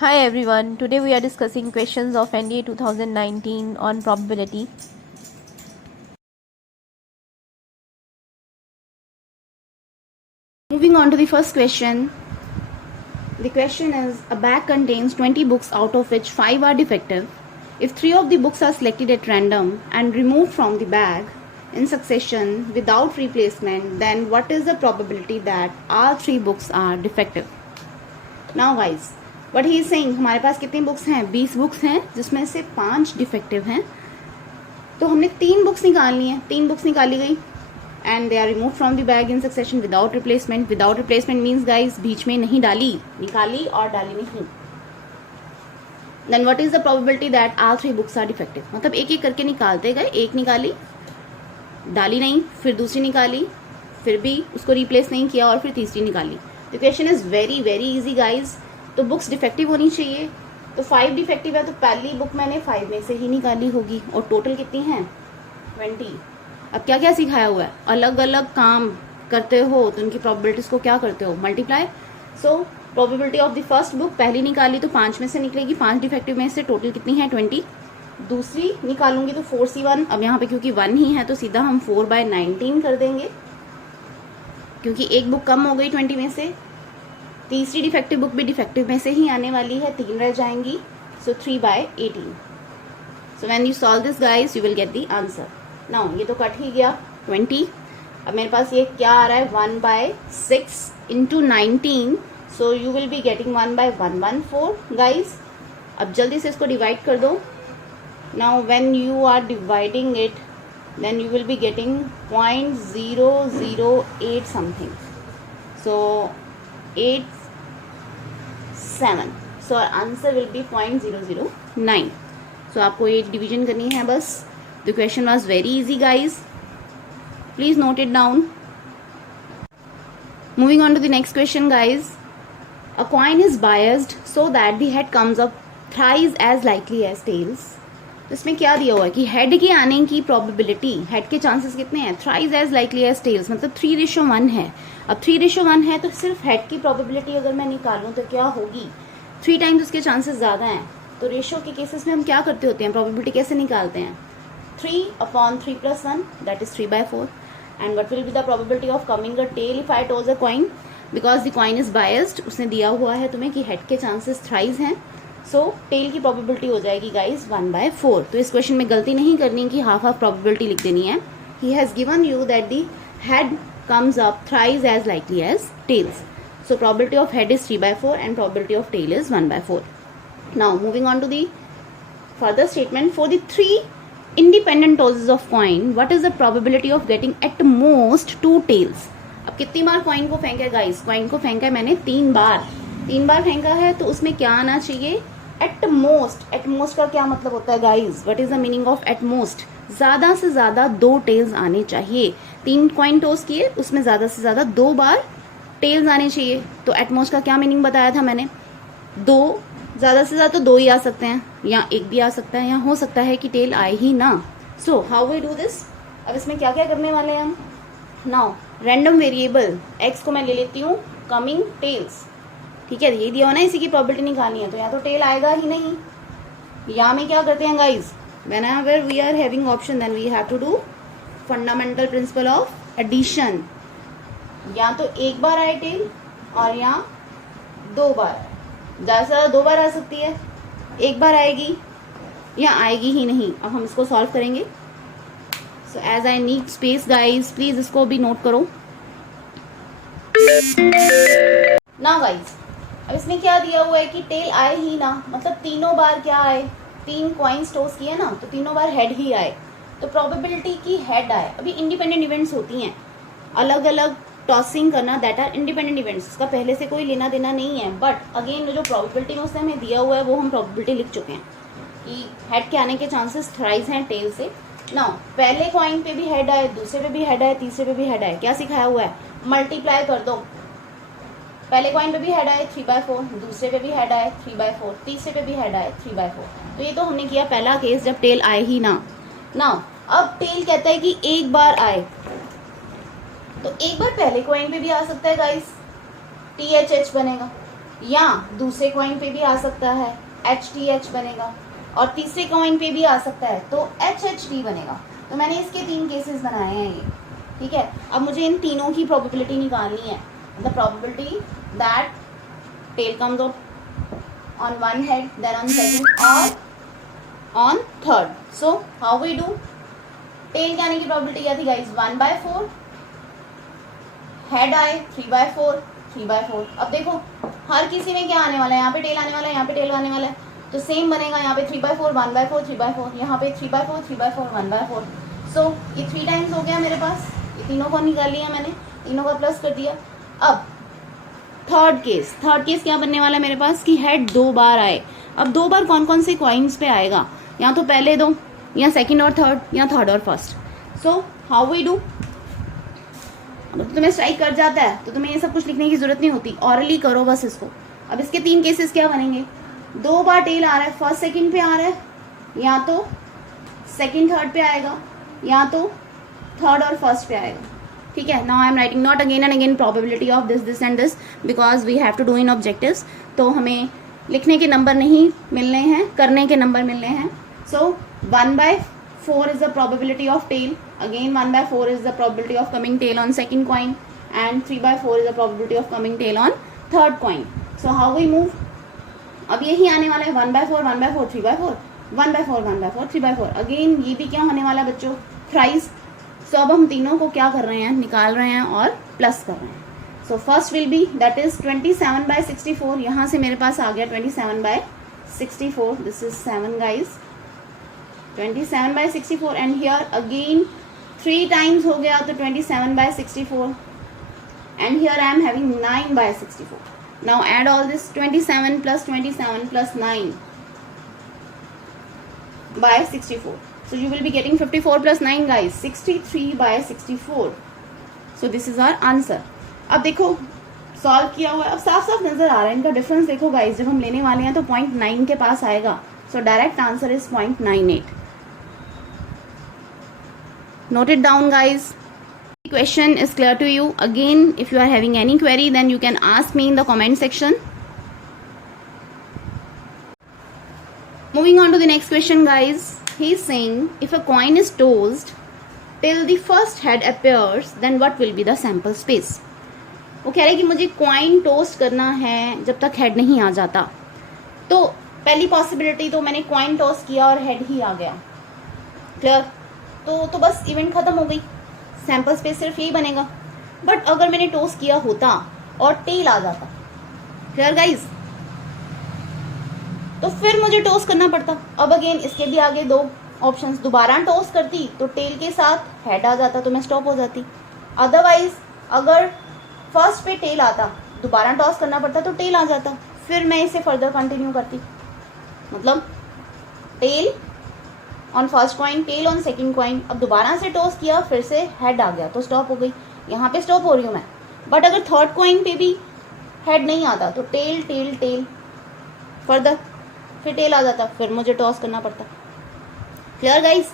Hi everyone, today we are discussing questions of NDA 2019 on probability. Moving on to the first question. The question is, a bag contains 20 books out of which 5 are defective. If 3 of the books are selected at random and removed from the bag in succession without replacement, then what is the probability that all 3 books are defective? Now guys, what he is saying, हमारे पास कितनी books हैं? 20 books हैं जिसमें से 5 defective हैं. तो हमने 3 books निकालनी है. 3 बुक्स निकाली गई and they are removed from the bag in succession without replacement. Without replacement means guys बीच में नहीं डाली, निकाली और डाली नहीं. Then what is the probability that all 3 books are defective? मतलब एक एक करके निकालते गए. एक निकाली, डाली नहीं, फिर दूसरी निकाली, फिर भी उसको रिप्लेस नहीं किया और फिर तीसरी निकाली. The question is very very easy guys. तो बुक्स डिफेक्टिव होनी चाहिए. तो 5 डिफेक्टिव है तो पहली बुक मैंने 5 में से ही निकाली होगी. और टोटल कितनी है? 20. अब क्या क्या सिखाया हुआ है? अलग अलग काम करते हो तो उनकी प्रोबेबिलिटीज को क्या करते हो? Multiply. So probability of the first book पहली निकाली तो 5 में से निकलेगी. 5 डिफेक्टिव में से टोटल कितनी है? 20. दूसरी निकालूंगी तो 4C1. अब यहाँ पे क्योंकि 1 ही है तो सीधा हम 4/19 कर देंगे क्योंकि एक बुक कम हो गई 20 में से. तीसरी डिफेक्टिव बुक भी डिफेक्टिव में से ही आने वाली है, 3 रह जाएंगी. सो 3/18. So when you solve this guys you will get the answer. Now ये तो कट ही गया 20. अब मेरे पास ये क्या आ रहा है? 1/6 into 19. So you will be getting 1/114 guys. अब जल्दी से इसको डिवाइड कर दो. Now when you are dividing it then you will be getting 0.008 something. So 87. So answer will be 0.009. So आपको ये डिवीजन करनी है बस. The question was very easy guys. Please note it down. Moving on to the next question guys. A coin is biased so that the head comes up thrice as likely as tails. इसमें क्या दिया हुआ है कि head के आने की probability, head के चांसेस कितने हैं? Thrice as likely as tails, मतलब 3:1 है. अब 3:1 है तो सिर्फ हेड की प्रोबेबिलिटी अगर मैं निकालूं तो क्या होगी? 3 टाइम्स उसके चांसेस ज्यादा हैं. तो रेशियो के केसेस में हम क्या करते होते हैं? प्रोबेबिलिटी कैसे निकालते हैं? 3/3 + 1, that is 3/4. And what will be the probability of coming a tail if I toss a coin? Because the coin is biased. उसने दिया हुआ है तुम्हें कि हेड के चांसेस थ्राइज हैं. सो टेल की प्रोबेबिलिटी हो जाएगी गाइज 1/4. तो इस क्वेश्चन में गलती नहीं करनी कि हाफ प्रोबेबिलिटी लिख देनी है. He has given you that the head comes up thrice as likely as tails. So probability of head is 3/4 and probability of tail is 1/4. Now moving on to the further statement. For the 3 independent tosses of coin, what is the probability of getting at most 2 tails? अब कितनी बार coin को फेंका है guys? Coin को फेंका है मैंने 3 बार. 3 बार फेंका है तो उसमें क्या आना चाहिए? At most. एट मोस्ट का क्या मतलब होता है guys? What is the meaning of at most? ज्यादा से ज्यादा 2 टेल्स आने चाहिए. 3 कॉइन टॉस किए, उसमें ज्यादा से ज्यादा 2 बार टेल्स आने चाहिए. तो एट मोस्ट का क्या मीनिंग बताया था मैंने? 2. ज्यादा से ज्यादा तो 2 ही आ सकते हैं, या 1 भी आ सकता है, या हो सकता है कि टेल आए ही ना. So how we do this? अब इसमें क्या क्या करने वाले हैं हम? नाउ रैंडम वेरिएबल एक्स को मैं ले लेती हूँ कमिंग टेल्स. ठीक है, ये दिया हो ना, इसी की प्रोबेबिलिटी निकालनी है तो या तो टेल आएगा ही नहीं. या में क्या करते हैं guys? Whenever we are having option then we have to do fundamental principle of addition. या तो 1 बार आए टेल और या 2 बार. ज्यादा से ज्यादा 2 बार आ सकती है, 1 बार आएगी या आएगी ही नहीं. अब हम इसको सॉल्व करेंगे. So as I need space guys, please इसको भी नोट करो. नाउ गाइज, अब इसमें क्या दिया हुआ है कि टेल आए ही ना, मतलब तीनों बार क्या आए? 3 कॉइन्स टॉस किए ना तो तीनों बार हेड ही आए. तो प्रोबेबिलिटी की हेड आए. अभी इंडिपेंडेंट इवेंट्स होती हैं, अलग अलग टॉसिंग करना, दैट आर इंडिपेंडेंट इवेंट्स. उसका पहले से कोई लेना देना नहीं है. बट अगेन जो प्रोबेबिलिटी में उसने हमें दिया हुआ है वो हम प्रोबेबिलिटी लिख चुके हैं कि हेड के आने के चांसेस थ्राइज हैं टेल से. नाउ पहले कॉइन पे भी हेड आए, दूसरे पे भी हेड आए, तीसरे पे भी हेड आए. क्या सिखाया हुआ है? मल्टीप्लाई कर दो. पहले कॉइन पे भी हेड आए 3/4, दूसरे पे भी हेड आए 3/4, तीसरे पे भी हेड आए 3/4. तो ये तो हमने किया पहला केस जब टेल आए ही ना. नाउ अब टेल कहता है कि 1 बार आए, तो 1 बार पहले कॉइन पे भी आ सकता है गाइस, THH बनेगा. या दूसरे कॉइन पे भी आ सकता है, HTH बनेगा, और तीसरे कॉइन पे भी आ सकता है तो HHT बनेगा। तो मैंने इसके 3 केसेस बनाए हैं ये, ठीक है। अब मुझे इन तीनों की प्रोबेबिलिटी निकालनी है, the probability that tail comes on one head, then on second और on third. So how we do, tail के आने की प्रोबेबिलिटी क्या थी गाइज, 1/4, हेड आए 3/4, 3/4। अब देखो हर किसी में क्या आने वाला है, यहाँ पे टेल आने वाला है, यहाँ पे टेल आने वाला है, तो सेम बनेगा। यहाँ पे 3/4, 1/4, 3/4, यहाँ पे 3/4, 3/4, 1/4। सो ये 3 टाइम्स हो गया मेरे पास, ये तीनों को निकाल लिया मैंने, तीनों का प्लस कर दिया। अब थर्ड केस क्या बनने वाला है मेरे पास कि हेड 2 बार आए। अब 2 बार कौन कौन से कॉइन्स पे आएगा, या तो पहले 2, या सेकंड और थर्ड, या थर्ड और first. So how we do, अगर तुम्हें स्ट्राइक कर जाता है तो तुम्हें ये सब कुछ लिखने की जरूरत नहीं होती, ऑरली करो बस इसको। अब इसके 3 केसेस क्या बनेंगे, 2 बार टेल आ रहा है, फर्स्ट सेकंड पे आ रहा है, या तो सेकंड थर्ड पे आएगा, या तो थर्ड और फर्स्ट पे आएगा, ठीक है। Now I am writing not again and again probability of this and this because we have to do in objectives. तो हमें लिखने के नंबर नहीं मिलने हैं, करने के नंबर मिलने हैं। सो 1/4 is the probability of tail, again 1/4 is the probability of coming tail on second coin, and 3/4 is the probability of coming tail on third coin. So how we move, अब यही आने वाला है 1/4, 1/4, 3/4, 1/4, 1/4, 3/4। अगेन ये भी क्या होने वाला है बच्चों, थ्राइस। सो अब हम तीनों को क्या कर रहे हैं, निकाल रहे हैं और प्लस कर रहे हैं। So first will be that is 27/64, यहाँ से मेरे पास आ गया 27/64, this is 7 guys, 27/64, and here again 3 times हो गया तो 27/64, and here I am having 9/64। Now add all this, 27 + 27 + 9/64, so you will be getting 54 + 9 guys, 63/64। so this is our answer। अब देखो सॉल्व किया हुआ है, अब साफ साफ नजर आ रहा है इनका डिफरेंस। देखो गाइज जब हम लेने वाले हैं तो 0.9 के पास आएगा, so direct answer is 0.98। Note it down guys. The question is clear to you. Again, if you are having any query, then you can ask me in the comment section. Moving on to the next question guys. He is saying if a coin is tossed till the first head appears, then what will be the sample space? वो कह रहे कि मुझे coin toast करना है जब तक head नहीं आ जाता। तो पहली पॉसिबिलिटी तो मैंने coin toss किया और head ही आ गया, क्लियर। तो बस इवेंट खत्म हो गई, सैंपल स्पेस सिर्फ यही बनेगा। बट अगर मैंने टॉस किया होता और टेल आ जाता, क्लियर गाइज, तो फिर मुझे टॉस करना पड़ता। अब अगेन इसके भी आगे 2 ऑप्शंस, दोबारा टॉस करती तो टेल के साथ हेड आ जाता तो मैं स्टॉप हो जाती। अदरवाइज अगर फर्स्ट पे टेल आता, दोबारा टॉस करना पड़ता तो टेल आ जाता, फिर मैं इसे फर्दर कंटिन्यू करती। मतलब tail on first coin, tail on second coin, अब दोबारा से टॉस किया, फिर से हेड आ गया तो स्टॉप हो गई, यहाँ पे स्टॉप हो रही हूँ मैं। बट अगर थर्ड कॉइन पे भी हेड नहीं आता तो टेल टेल टेल फर्दर, फिर टेल आ जाता, फिर मुझे टॉस करना पड़ता। Clear guys.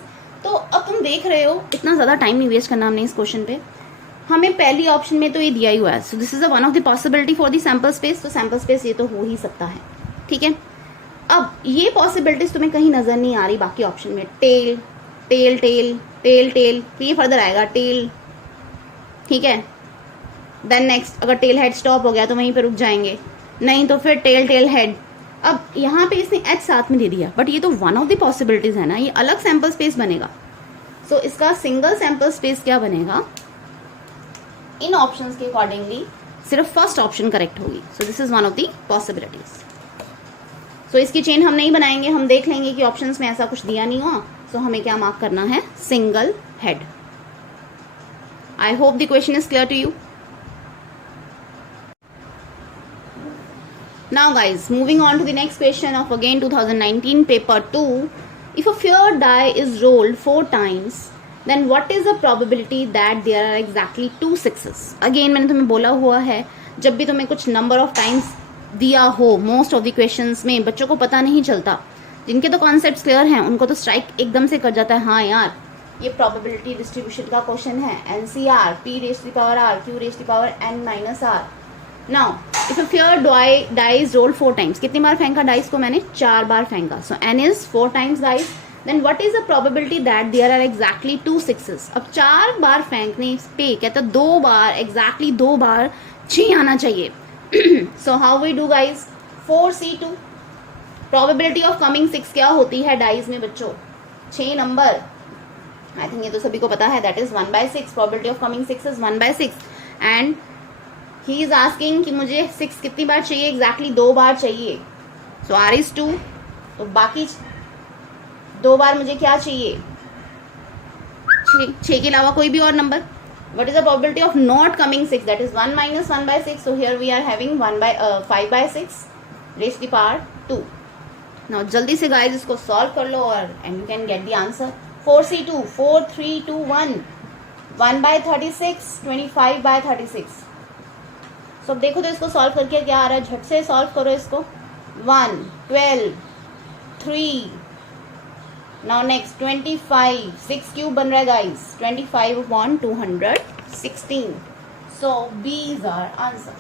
तो अब तुम देख रहे हो इतना ज़्यादा टाइम नहीं वेस्ट करना हमने इस क्वेश्चन पे, हमें पहली ऑप्शन में तो ये दिया ही हुआ है। सो this is one of the possibility for the sample space. तो सैंपल स्पेस ये तो हो ही सकता है, ठीक है। अब ये पॉसिबिलिटीज तुम्हें कहीं नजर नहीं आ रही बाकी ऑप्शन में, tail tail tail tail tail, तो ये फर्दर आएगा टेल, ठीक है। देन नेक्स्ट अगर टेल हेड स्टॉप हो गया तो वहीं पे रुक जाएंगे, नहीं तो फिर टेल टेल हेड। अब यहाँ पे इसने एच साथ में दे दिया, बट ये तो वन ऑफ द पॉसिबिलिटीज है ना, ये अलग सैंपल स्पेस बनेगा। सो इसका सिंगल सैंपल स्पेस क्या बनेगा, इन ऑप्शंस के अकॉर्डिंगली सिर्फ फर्स्ट ऑप्शन करेक्ट होगी। So this is one of the possibilities. So इसकी चेन हम नहीं बनाएंगे, हम देख लेंगे कि ऑप्शंस में ऐसा कुछ दिया नहीं हुआ, सो हमें क्या मार्क करना है, single head. I hope the question is clear to you. Now guys moving on to the next question of again 2019 paper 2। If a fair die is rolled 4 times, then what is the probability that there are exactly 2 6s? Again मैंने तुम्हें बोला हुआ है, जब भी तुम्हें कुछ number of times दिया हो, मोस्ट ऑफ द क्वेश्चंस में बच्चों को पता नहीं चलता, जिनके तो कॉन्सेप्ट्स क्लियर हैं उनको तो स्ट्राइक एकदम से कर जाता है, हाँ यार ये प्रोबेबिलिटी डिस्ट्रीब्यूशन का क्वेश्चन है, NCR P⁻r Q⁻n - r। Now if a fair dice roll 4 times, कितनी बार फेंका डाइस को मैंने? 4 बार फेंका. So n is 4 times dice. Then what is the probability that there are exactly 2 6s? अब 4 बार फेंकने पे कहता 2 बार एग्जैक्टली 2 बार 6 आना चाहिए. So how we do guys? 4c2. Probability of coming 6 क्या होती है डाइस में बच्चों? 6 नंबर. आई थिंक ये तो सभी को पता है, that is 1/6. Probability of coming 6 is 1/6. And he is asking कि मुझे 6 कितनी बार चाहिए? एग्जैक्टली 2 बार चाहिए. सो r इज 2. तो बाकी 2 बार मुझे क्या चाहिए? 6 के अलावा कोई भी और number. What is the probability of not coming 6? That is 1 minus 1/6. So here we are having 5/6 raised to the power 2. Now जल्दी से guys इसको solve कर लो और and you can get the answer. 4c2, 4 3 2 1, 1/36, 25/36. So अब देखो तो इसको solve करके क्या आ रहा है? झट से solve करो इसको. 1 12 3. Now next 25, 6 क्यूब बन रहा है guys. 25 upon 216. So B is our answer.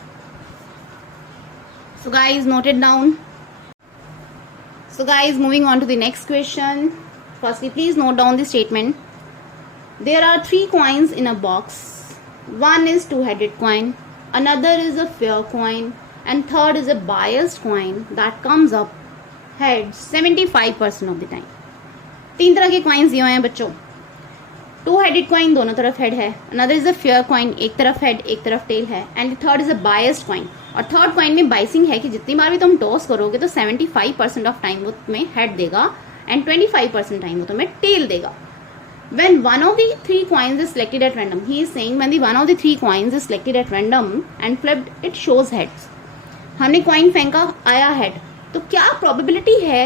So guys, note it down. So guys, moving on to the next question. Firstly, please note down the statement. There are 3 coins in a box. One is 2-headed coin, another is a fair coin, and third is a biased coin that comes up heads 75% of the time. 3 तरह के coins दिए हुए हैं बच्चों. 2-हेडेड coin दोनों तरफ head है. Another is a fair coin, एक तरफ हेड एक तरफ टेल है. And third is a biased coin. और थर्ड कॉइन में बाइसिंग है कि जितनी बार भी तुम टॉस करोगे तो 75% ऑफ टाइम वो तुम्हें हेड देगा एंड 25% टाइम वो तुम्हें टेल देगा. When one of the 3 coins is selected at random, he is saying when the one of the 3 coins is selected at random and flipped, it shows heads. हमने coin फेंका, आया head. तो क्या probability है?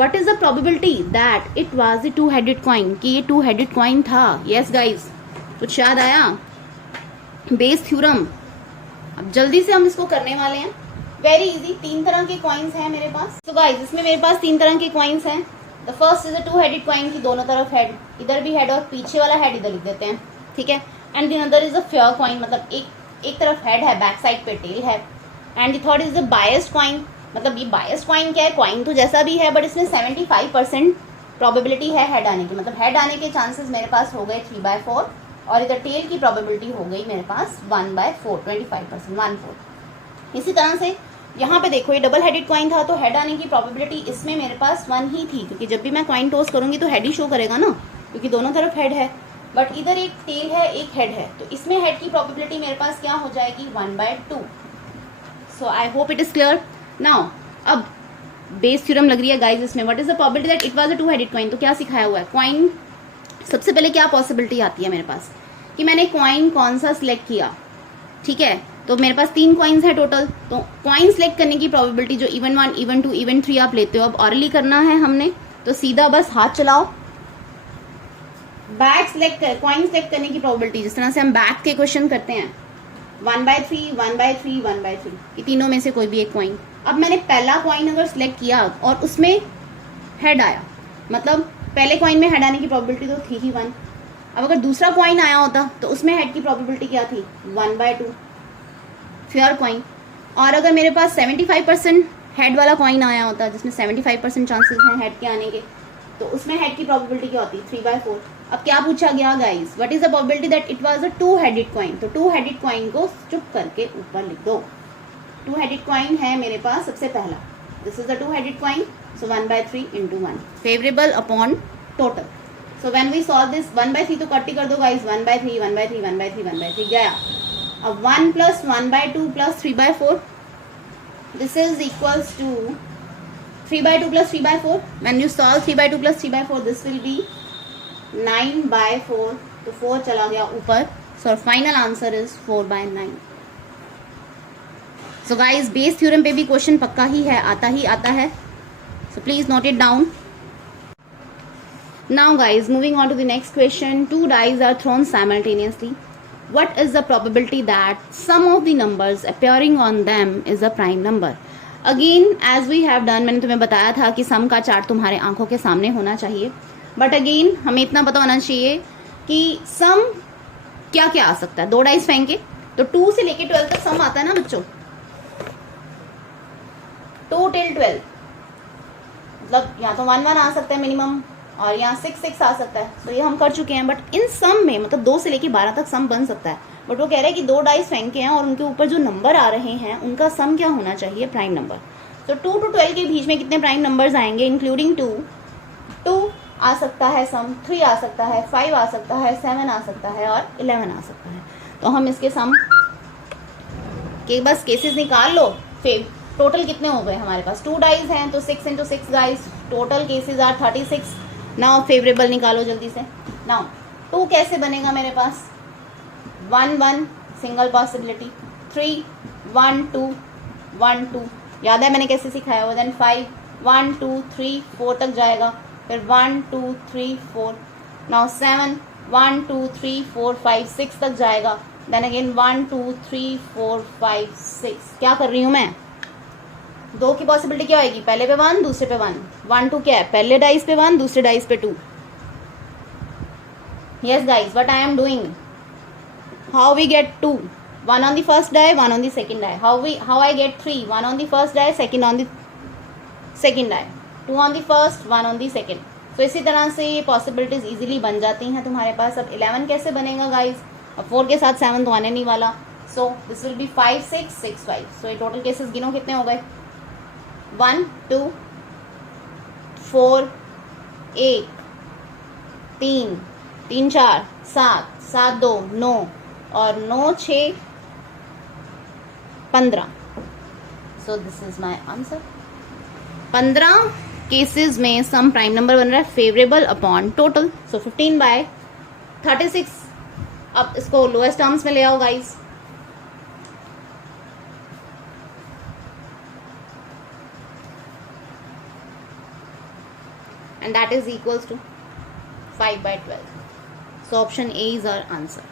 What is the probability that it was the 2-headed coin? कि ये 2-headed coin था. Yes guys, कुछ याद आया? Bayes theorem. अब जल्दी से हम इसको करने वाले हैं. Very easy. 3 तरह के कॉइन्स हैं मेरे पास. So guys, इसमें मेरे पास 3 तरह के कॉइन्स हैं. The first is a 2-headed coin की दोनों तरफ हेड, इधर भी हेड और पीछे वाला हेड इधर लिख देते हैं. ठीक है. And the other is a fair coin, मतलब एक तरफ हेड है, बैक साइड पे टेल है. And the third is the biased coin. मतलब ये बायस्ड कॉइन क्या है? कॉइन तो जैसा भी है बट इसमें 75% प्रोबेबिलिटी है हेड आने की. मतलब हेड आने के चांसेस मेरे पास हो गए 3/4 और इधर टेल की प्रोबेबिलिटी हो गई मेरे पास 1/4, 25%, 1/4. इसी तरह से यहाँ पे देखो ये डबल हेडेड कॉइन था तो हेड आने की प्रोबेबिलिटी इसमें मेरे पास 1 ही थी, क्योंकि जब भी मैं कॉइन टॉस करूंगी तो हेड ही शो करेगा ना, क्योंकि दोनों तरफ हेड है. बट इधर एक टेल है एक हेड है, तो इसमें हेड की प्रोबेबिलिटी मेरे पास क्या हो जाएगी? 1/2. So I hope it is clear. Now अब बेस थ्योरम लग रही है गाइस इसमें. What is the probability that it was a two headed coin? तो क्या सिखाया हुआ है? कॉइन सबसे पहले क्या पॉसिबिलिटी आती है मेरे पास कि मैंने कॉइन कौन सा सिलेक्ट किया. ठीक है. तो मेरे पास 3 कॉइन्स है टोटल. तो कॉइन सिलेक्ट करने की प्रोबेबिलिटी जो इवन 1, इवन 2, इवन 3 आप लेते हो, अब ऑरली करना है हमने तो सीधा बस हाथ चलाओ. बैक सिलेक्ट कर कॉइन सिलेक्ट करने की प्रोबेबिलिटी जिस तरह से हम बैक के क्वेश्चन करते हैं 1/3, 1/3, 1/3 ये तीनों में से कोई भी एक कॉइन. अब मैंने पहला कॉइन अगर सिलेक्ट किया और उसमें हेड आया, मतलब पहले कॉइन में हेड आने की प्रोबेबिलिटी तो थी ही 1. अब अगर दूसरा कॉइन आया होता तो उसमें हेड की प्रोबेबिलिटी क्या थी? 1/2 फेयर कॉइन. और अगर मेरे पास 75% हेड वाला कॉइन आया होता जिसमें 75% चांसेस हैं हेड के आने के, तो उसमें हेड की प्रोबेबिलिटी क्या होती? 3/4. अब क्या पूछा गया guys? What is the probability that it was a two headed coin? तो 2-हेडेड कॉइन को चुप करके ऊपर लिख दो. 2-हेडेड कॉइन है मेरे पास सबसे पहला. This is the two headed coin. So 1/3 into 1 favourable upon total. So when we solve this 1/3 तो कट ही कर दो गाइस. 1/3, 1/3, 1/3, 1/3 गया. अब 1 + 1/2 + 3/4 this is equals to 3/2 + 3/4. When you solve 3/2 + 3/4 this will be 9/4. तो 4 चला गया ऊपर. So final answer is 4/9. So guys Bayes theorem पे भी क्वेश्चन पक्का ही है, आता ही आता है. So please note it down. Now guys moving on to the next question. 2 dice are thrown simultaneously. What is the probability that sum of the numbers appearing on them is a prime number? Again, as we have done, मैंने तुम्हें बताया था कि सम का chart तुम्हारे आंखों के सामने होना चाहिए. बट अगेन हमें इतना पता होना चाहिए कि सम क्या क्या आ सकता है. 2 डाइस फेंके तो 2 से लेके 12 तक सम आता है ना बच्चों. 2 till 12, मतलब यहाँ तो 1 1 आ सकता है मिनिमम, और यहाँ 6 6 आ सकता है, तो ये हम कर चुके हैं। बट इन सम में मतलब 2 से लेके 12 तक सम बन सकता है, बट वो कह रहे हैं कि 2 डाइस फेंके हैं और उनके ऊपर जो नंबर आ रहे हैं उनका सम क्या होना चाहिए, प्राइम नंबर। तो 2 to 12 के बीच में कितने प्राइम नंबर्स आएंगे, इंक्लूडिंग 2 आ सकता है सम, 3 आ सकता है, 5 आ सकता है, 7 आ सकता है और 11 आ सकता है। तो हम इसके सम के बस केसेस निकाल लो। फिर टोटल कितने हो गए हमारे पास, 2 डाइज हैं तो 6 into 6 guys, total cases are 36। Now favourable निकालो जल्दी से। नाउ 2 कैसे बनेगा मेरे पास, 1 1 सिंगल पॉसिबिलिटी, 3 1 2 1 2, याद है मैंने कैसे सिखाया वो। देन 5 1 2 3 4 तक जाएगा, फिर 1 2 3 4। नाउ 7 1 2 3 4 5 6 तक जाएगा, देन अगेन 1 2 3 4 5 6। क्या कर रही हूँ मैं, 2 की पॉसिबिलिटी क्या होगी, पहले पे 1 दूसरे पे 1, 1 2 क्या है, पहले डाइस पे 1 दूसरे डाइस पे 2। Yes guys, what I am doing, how we get 2, 1 on the first die, 1 on the second die. How I get 3, 1 on the first die, second on the second die, 2 on the first, 1 on the second. तो इसी तरह से ये possibilities easily बन जाती हैं तुम्हारे पास। अब 11 कैसे बनेगा गाइज, अब 4 के साथ 7 तो आने नहीं वाला, सो दिस विल बी 5 6 6 5। सो ये टोटल केसेस गिनो कितने हो गए, 1 2 4 1 3 3 4 7 7 2 9 और 9 6 15। सो this is my answer. 15 cases में सम प्राइम नंबर बन रहा है फेवरेबल अपॉन टोटल, सो 15/36। अब इसको लोएस्ट टर्म्स में ले आओ guys, and that is equals to 5/12. So option A is our answer.